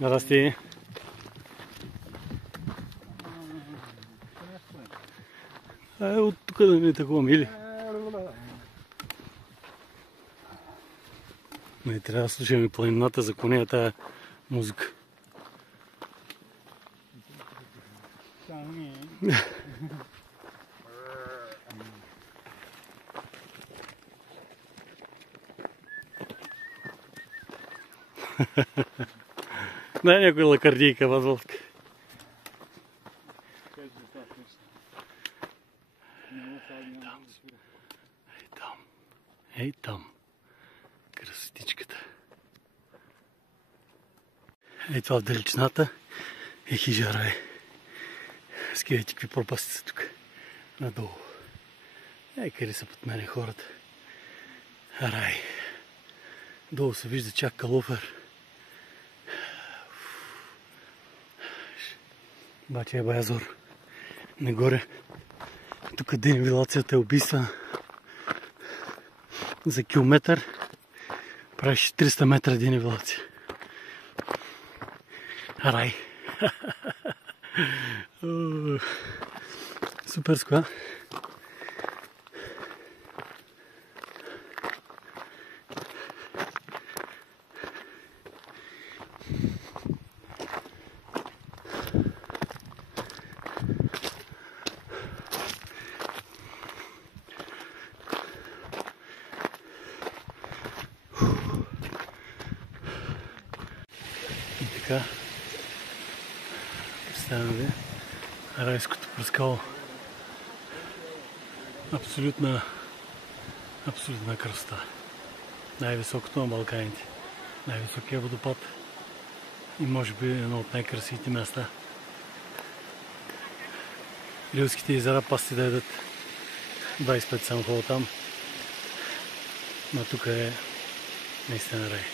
Здрасти. От тук да ми е такова мили. Не трябва да слушаме планината за коня тая музика. Дай някой лакардийка, възволска. Ей там. Красотичката. Ей това в далечината е хижара. Скидайте какви пропасти са тук. Надолу. Ей къде са под мене хората. Рай. Долу се вижда чак Калуфер. Бача Язор. Нагоре. Тук денивелацията е убийствена. За километър правиш 300 метра денивелация. Рай. Суперско, а? И така, представям ви райското пръскало. Абсолютна красота. Най-високото на Балканите. Най-високия водопад. И може би едно от най-красивите места. Рилските езера пасти да едат 25 съм ходил там. Но тук е наистина рай.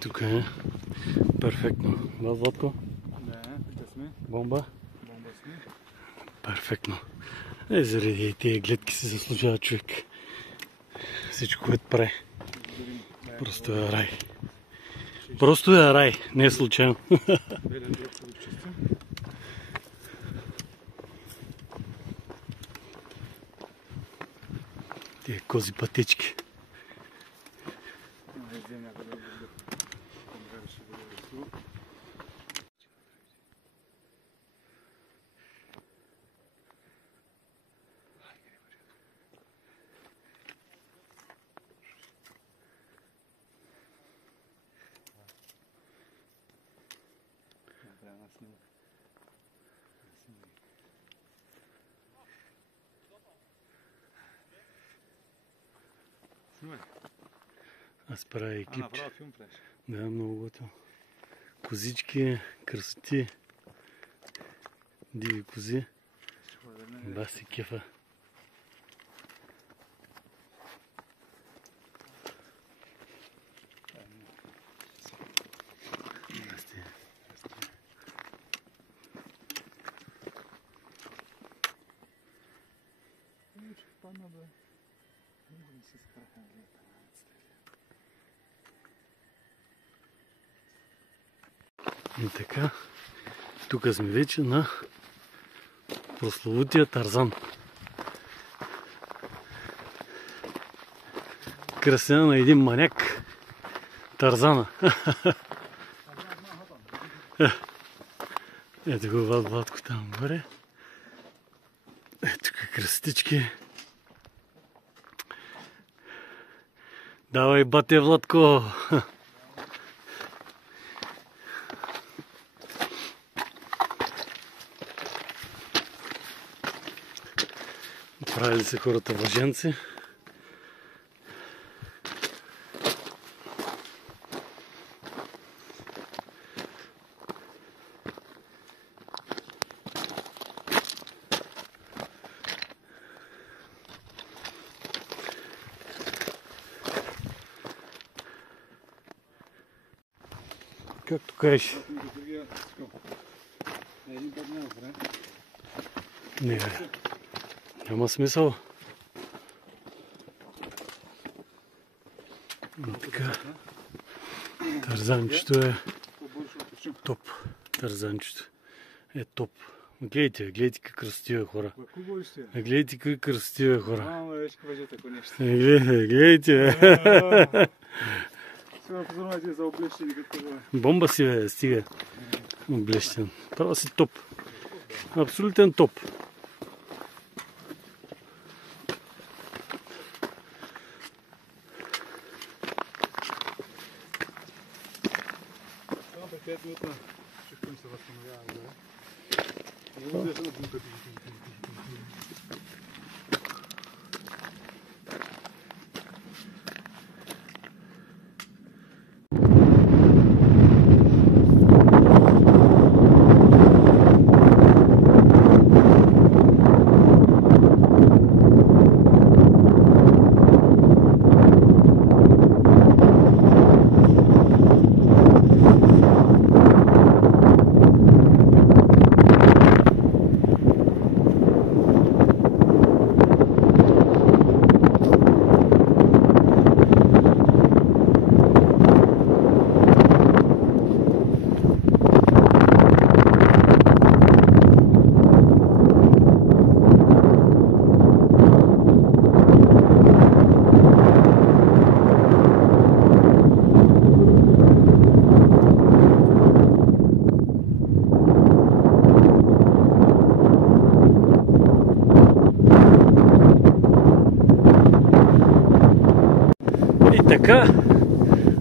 Тук е перфектно. Да, Златко? Да, да сме. Бомба? Бомба сме. Перфектно. Заради тия гледки се заслужава човек. Всичко, което прави. Просто е рай. Просто е рай. Не е случайно. Белен дроб ще го чистим. Тия кози пътечки. Аз правя екипче. Направо филм правиш? Да, много готово. Козички, красоти, диви кози. Баси кефа. И така, тук сме вече на прословутия Тарзан. Красена на един маняк. Тарзана. Ето го Владко там горе. Ето тук кръстички. Давай, бате, Владко! Правили се хората въженци. Както кажеш. Един път няма време. Не, няма смисъл. Но така. Тързанчето е топ. Тързанчето е топ. Гледайте как красотива хора. Гледайте как красотива хора. Ама вече кажете ако нещо. Гледайте. Сега познавайте за облещени като това. Бомба си бе, стига. Облещен. Право си топ. Абсолютен топ. Само при 5 минута чувствам се възстановявам. Не мога да се напомня. Така,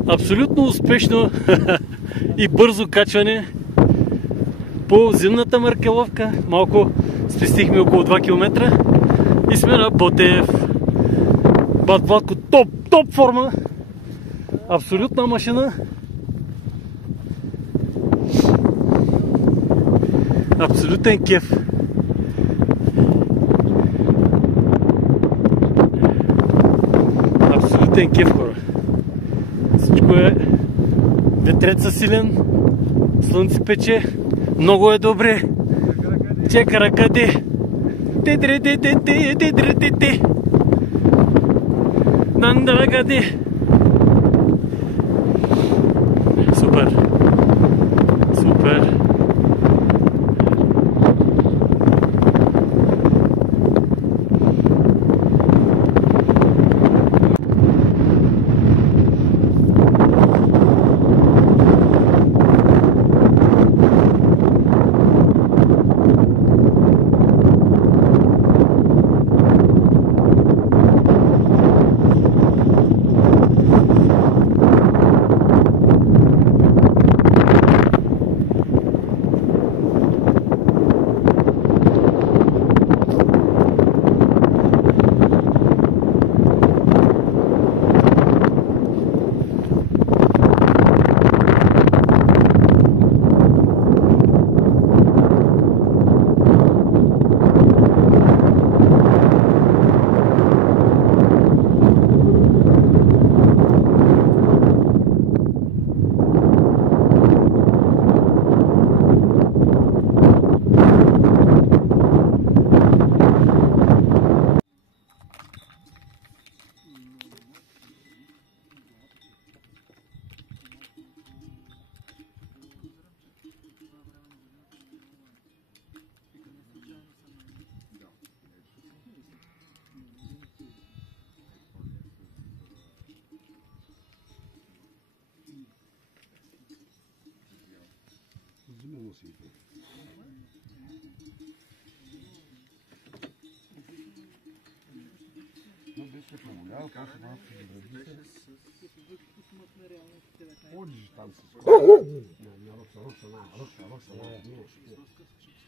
абсолютно успешно и бързо качване по зимната маркеловка. Малко спестихме около 2 км и сме на Ботев. Бат Владко, топ форма. Абсолютна машина. Абсолютен кеф. Абсолютен кеф, хора. Всичко е ветрец силен, слънце пече, много е добре. Чека ръкаде. Нандаракаде. Супер. Супер.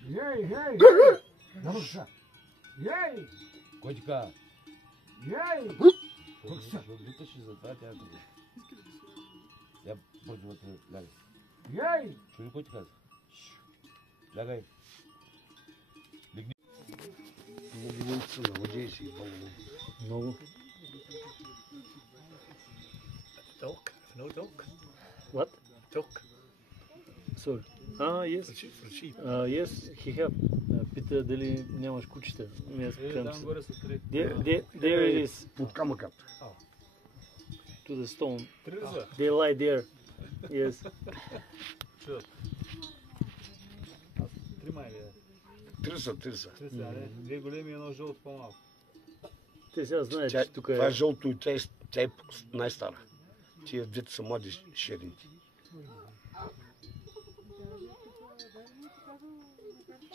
Ей! Наруша! Ей! Котика! Ей! Ще отвикаш и затова тя да. Я против вътре, лягай. Ей! Чули кой ти каза? Лягай. Легни. Много се наводиш и Много. Dog? No dog? What? Dog? Sorry. Yes. Yes, he have. Пита дали нямаш кучета. Там горе са 3. There it is. Под камъкът. To the stone. 3 ли са? They lie there. Yes. Чудо. 3 май ли е? 3 са. 3 са, не? 2 големи и едно жълто по-малко. Те сега знаят, че тук Това е е... жълто и тя е най-стара. Тия двете са млади шерените.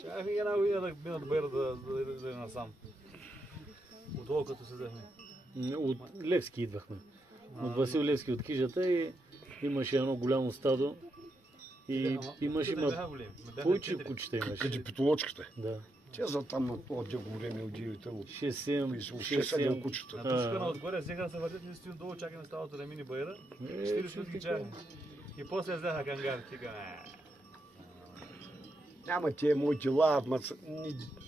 Чаках и една година да минат Бера да насам. Отдолу като седехме. От Левски идвахме. От Васил Левски от хижата и имаше едно голямо стадо. И имаше повече кучета имаше. Къде питолочката. Да. Тя за там на това големи удивите от 6-7 кучета. На тушка на отгоре, сега се въртят и стоим долу, чакаме стадото да мини Бера. 4 минути чакаме. И после взеха кангар, тика. Няма тия моите лаят, ма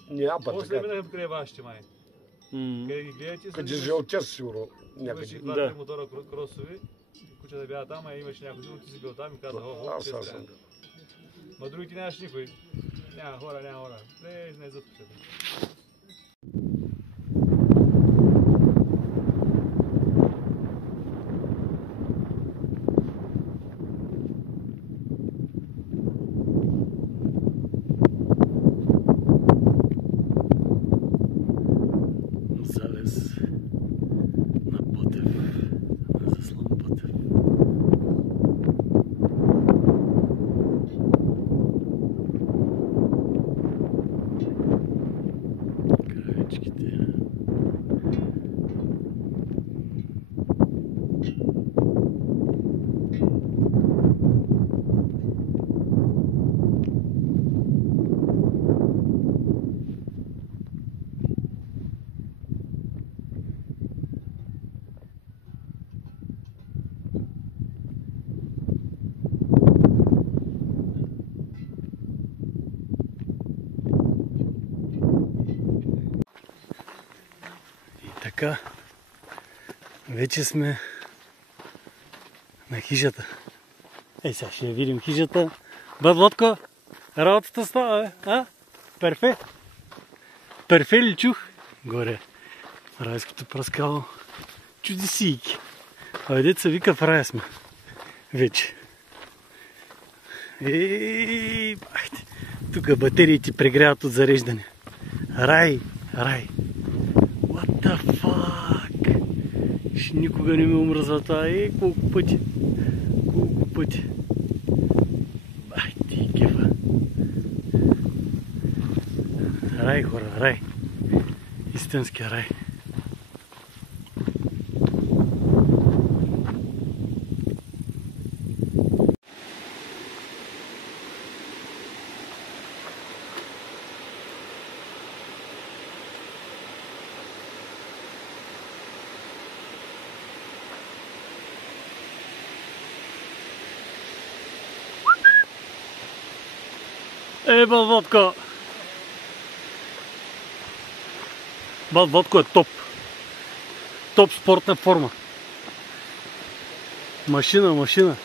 не апа После така. минахме покрай вашите май. Къде ги гледате? Къде жълтя сигурно Имаше някъде. 2-3 мотора кросови. Кучета бяха там, а имаше някой друг, ти си бил там и каза, Аз съм. Ма другите нямаше никой. Няма хора. Не зад кучета. Завес на Ботев, на заслон Ботев. Краечките. Така, вече сме на хижата. Ей, сега ще я видим хижата. Бъдлотко, работата става, бе, а? Перфе? Перфе ли чух? Горе, райското праскало. Чудесийки. А деца вика, в рая сме. Вече. Ей, бахте. Тук батериите прегряват от зареждане. Рай. What the fuck? Ще никога не ме омръзва това. Колко пъти. Ай, ти кефа. Рай, хора, рай. Истински рай. Бълвотко! Бълвотко е топ. Топ спортна форма. Машина.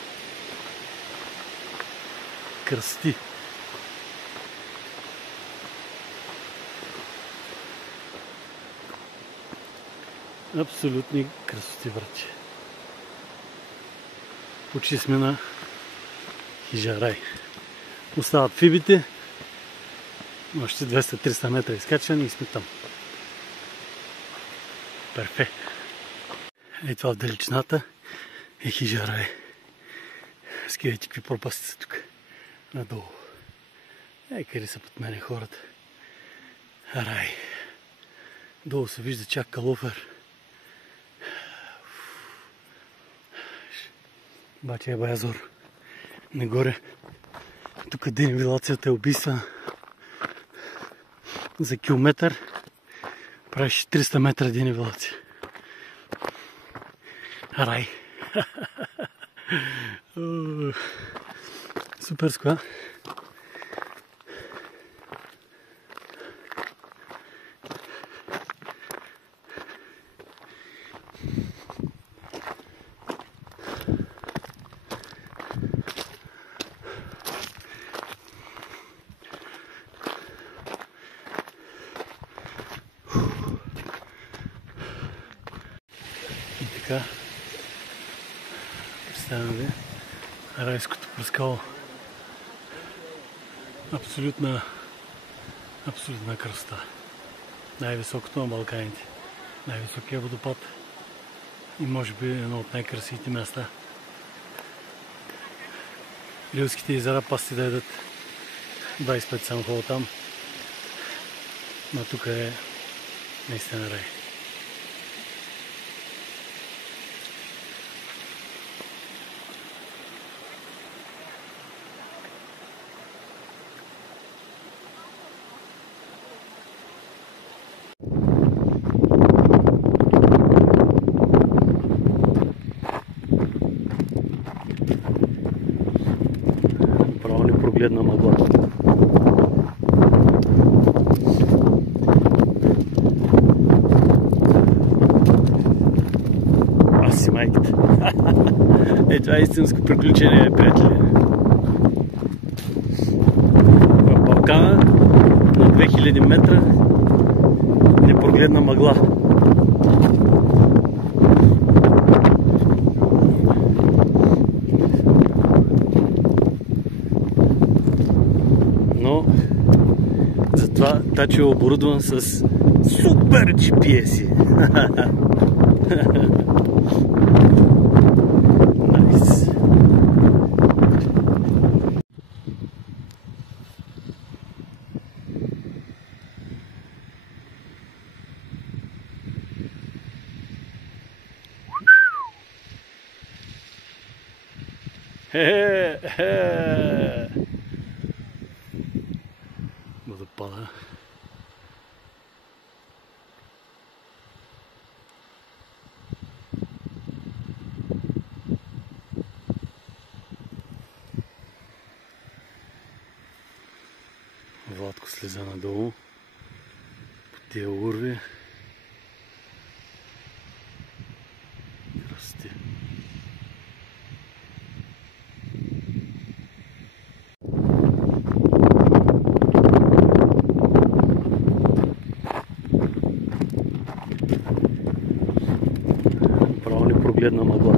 Красоти. Абсолютни красоти, брати. Почти сме на хижа рай. Остават фибите. Още 200-300 метра изкачване и сме там. Перфе. Ей, това в далечината е хижа рай. Скивайте какви пропасти са тук. Надолу. Ей, къде са под мене хората. Рай. Долу се вижда чак Калуфер. Батя Баязор. Нагоре. Тук денивелацията е убийствена. За километър правиш 300 метра денивелация. Рай. Суперско, а? така. Представям ви райското пръскало. Абсолютна красота. Най-високото на Балканите. Най-високия водопад. И може би едно от най-красивите места. Рилските езера пасти да едат 25 съм ходил там. Но тук е наистина рай. Право непрогледна мъгла. Аз си майката. Това е истинско приключение, приятели. В Балкана на 2000 метра непрогледна мъгла. Но затова Тачо е оборудван с супер GPS-и. Найс. Водопада. Владко слиза надолу по тия урви. Красоти. Право непрогледна мъгла.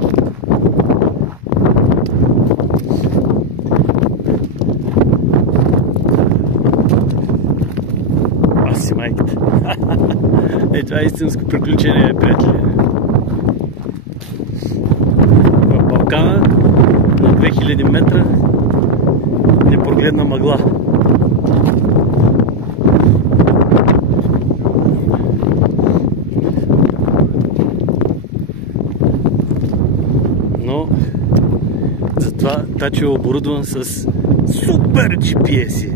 Аз си майката. Това е истинско приключение, приятели. В Балкана на 2000 метра непрогледна мъгла. Но затова Тачо е оборудван с супер GPS-и.